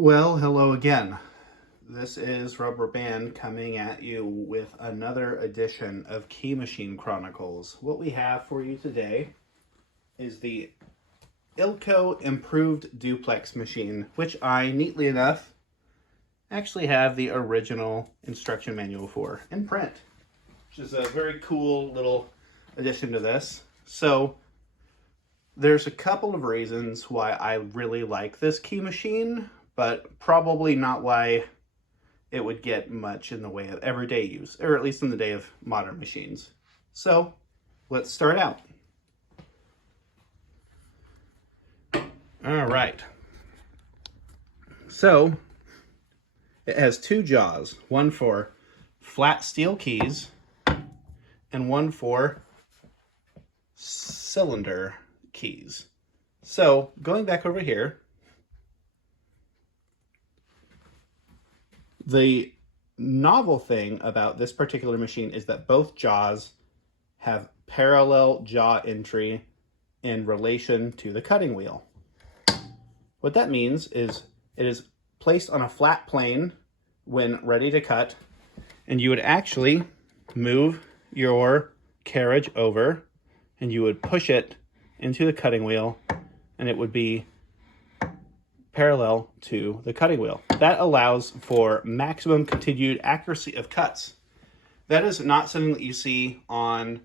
Well, hello again. This is Rubber Band coming at you with another edition of Key Machine Chronicles. What we have for you today is the Ilco Improved Duplex machine, which I, neatly enough, actually have the original instruction manual for in print, which is a very cool little addition to this. So there's a couple of reasons why I really like this key machine, but probably not why it would get much in the way of everyday use, or at least in the day of modern machines. So let's start out. All right. So it has two jaws, one for flat steel keys and one for cylinder keys. So going back over here, the novel thing about this particular machine is that both jaws have parallel jaw entry in relation to the cutting wheel. What that means is it is placed on a flat plane when ready to cut, and you would actually move your carriage over and you would push it into the cutting wheel, and it would be parallel to the cutting wheel. That allows for maximum continued accuracy of cuts. That is not something that you see on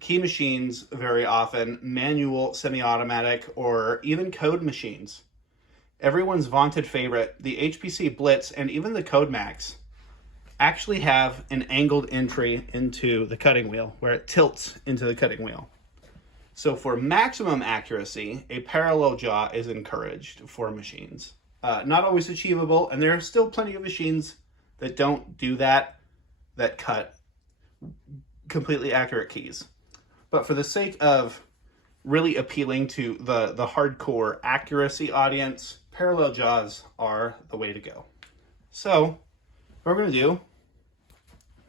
key machines very often, manual, semi-automatic, or even code machines. Everyone's vaunted favorite, the HPC Blitz and even the Code Max, actually have an angled entry into the cutting wheel where it tilts into the cutting wheel. So for maximum accuracy, a parallel jaw is encouraged for machines. Not always achievable, and there are still plenty of machines that don't do that, that cut completely accurate keys. But for the sake of really appealing to the hardcore accuracy audience, parallel jaws are the way to go. So what we're going to do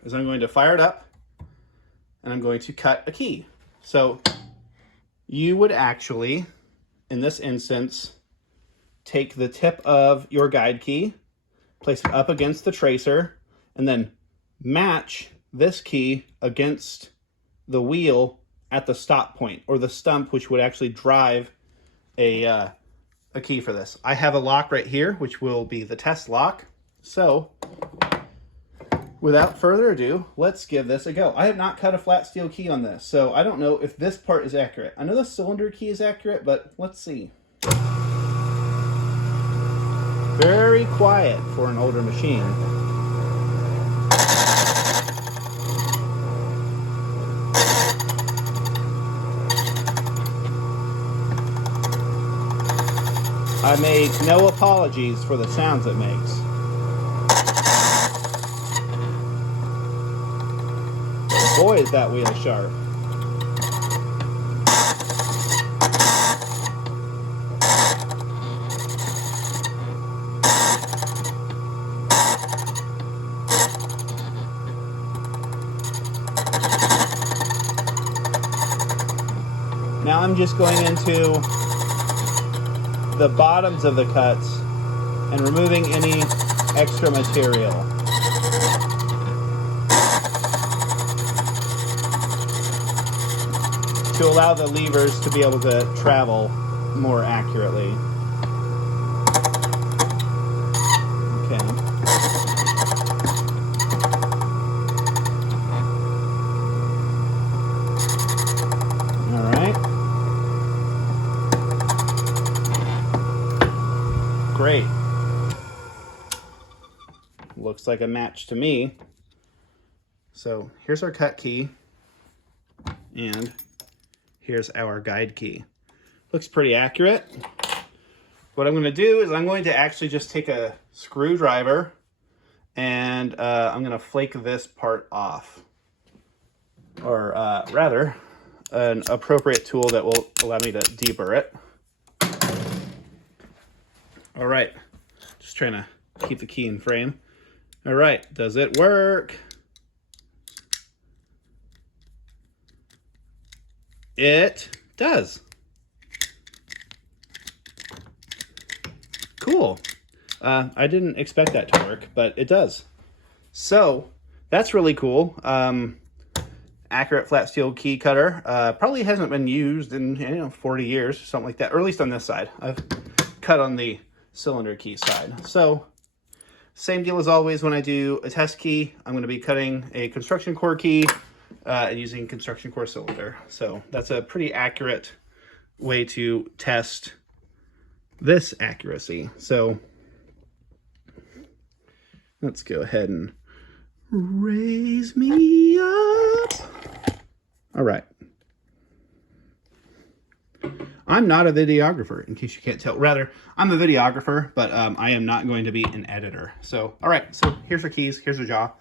is I'm going to fire it up, and I'm going to cut a key. So you would actually, in this instance, take the tip of your guide key, place it up against the tracer, and then match this key against the wheel at the stop point, or the stump, which would actually drive a key for this. I have a lock right here, which will be the test lock. So without further ado, let's give this a go. I have not cut a flat steel key on this, so I don't know if this part is accurate. I know the cylinder key is accurate, but let's see. Very quiet for an older machine. I make no apologies for the sounds it makes. Boy, is that wheel sharp. Now I'm just going into the bottoms of the cuts and removing any extra material. To allow the levers to be able to travel more accurately. Okay. All right. Great. Looks like a match to me. So here's our cut key, and here's our guide key. Looks pretty accurate. What I'm going to do is I'm going to actually just take a screwdriver and I'm going to flake this part off. Or rather, an appropriate tool that will allow me to deburr it. All right, just trying to keep the key in frame. All right, does it work? It does. Cool. I didn't expect that to work, but it does. So that's really cool. Accurate flat steel key cutter. Probably hasn't been used in 40 years, something like that, or at least on this side. I've cut on the cylinder key side. So same deal as always when I do a test key. I'm going to be cutting a construction core key and using construction core cylinder. So that's a pretty accurate way to test this accuracy. So let's go ahead and raise me up. All right. I'm not a videographer, in case you can't tell. Rather, I'm a videographer, but I am not going to be an editor. So, all right, so here's our keys, here's our jaw.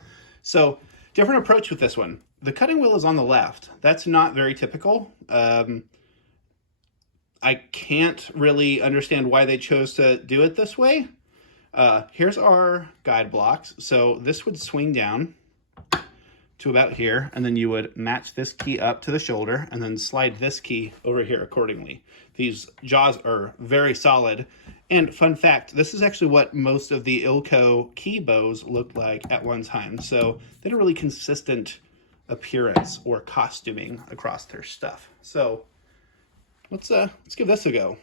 So, different approach with this one. The cutting wheel is on the left. That's not very typical. I can't really understand why they chose to do it this way. Here's our guide blocks. So this would swing down to about here, and then you would match this key up to the shoulder and then slide this key over here accordingly. These jaws are very solid. And fun fact, this is actually what most of the Ilco key bows looked like at one time. So they had a really consistent appearance or costuming across their stuff. So let's give this a go.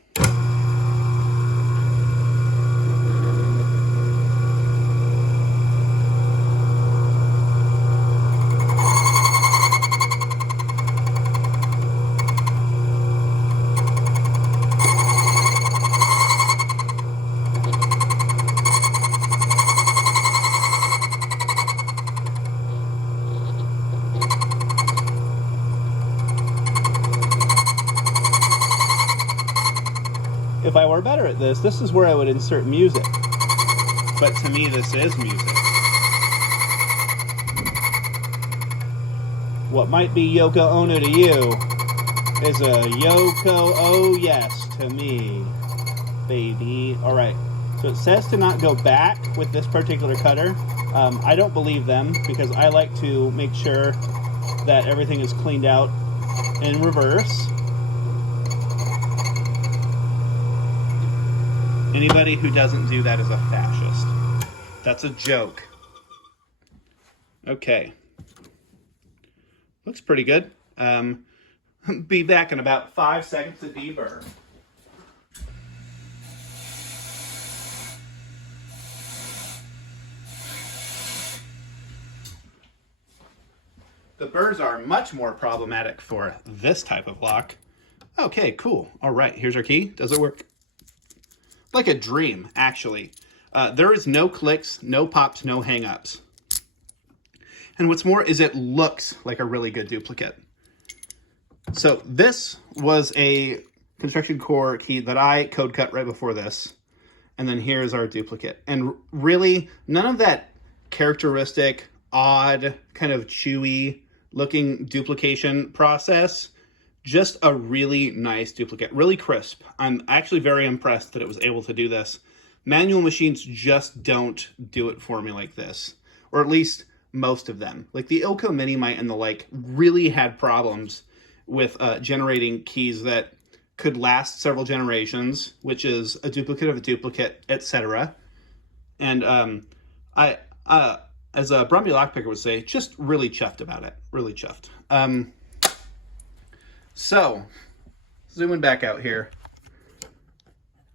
If I were better at this is where I would insert music. But to me, this is music. What might be Yoko Ono to you is a Yoko oh yes to me, baby. All right, so it says to not go back with this particular cutter. I don't believe them because I like to make sure that everything is cleaned out in reverse. Anybody who doesn't do that is a fascist. That's a joke. Okay. Looks pretty good. Be back in about 5 seconds to deburr. The burrs are much more problematic for this type of lock. Okay, cool. All right, here's our key. Does it work? Like a dream, actually. There is no clicks, no pops, no hang-ups. And what's more is it looks like a really good duplicate. So this was a construction core key that I code cut right before this. And then here's our duplicate. And really, none of that characteristic, odd, kind of chewy looking duplication process. Just a really nice duplicate, really crisp. I'm actually very impressed that it was able to do this. Manual machines just don't do it for me like this, or at least most of them. Like the Ilco Mini Mite and the like really had problems with generating keys that could last several generations, which is a duplicate of a duplicate, etc. And I, as a Brumby lockpicker would say, just really chuffed about it. Really chuffed. So, zooming back out here,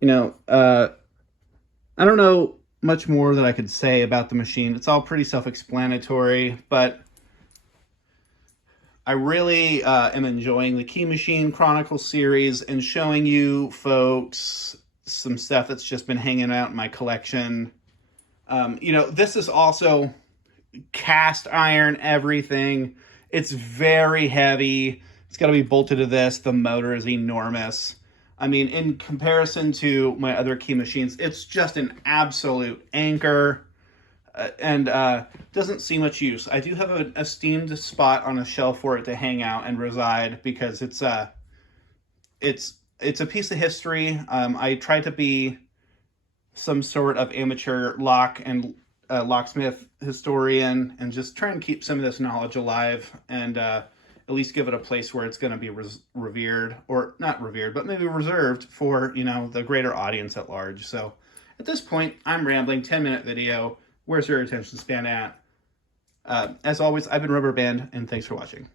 I don't know much more that I could say about the machine. It's all pretty self-explanatory, but I really am enjoying the Key Machine Chronicles series and showing you folks some stuff that's just been hanging out in my collection. This is also cast iron everything. It's very heavy. It's got to be bolted to this. The motor is enormous. I mean, in comparison to my other key machines, it's just an absolute anchor and doesn't see much use. I do have an esteemed spot on a shelf for it to hang out and reside because it's a piece of history. I try to be some sort of amateur lock and locksmith historian and just try and keep some of this knowledge alive and at least give it a place where it's going to be revered, or not revered, but maybe reserved for, the greater audience at large. So At this point, I'm rambling, 10-minute video. Where's your attention span at? As always, I've been Rubber Band, and thanks for watching.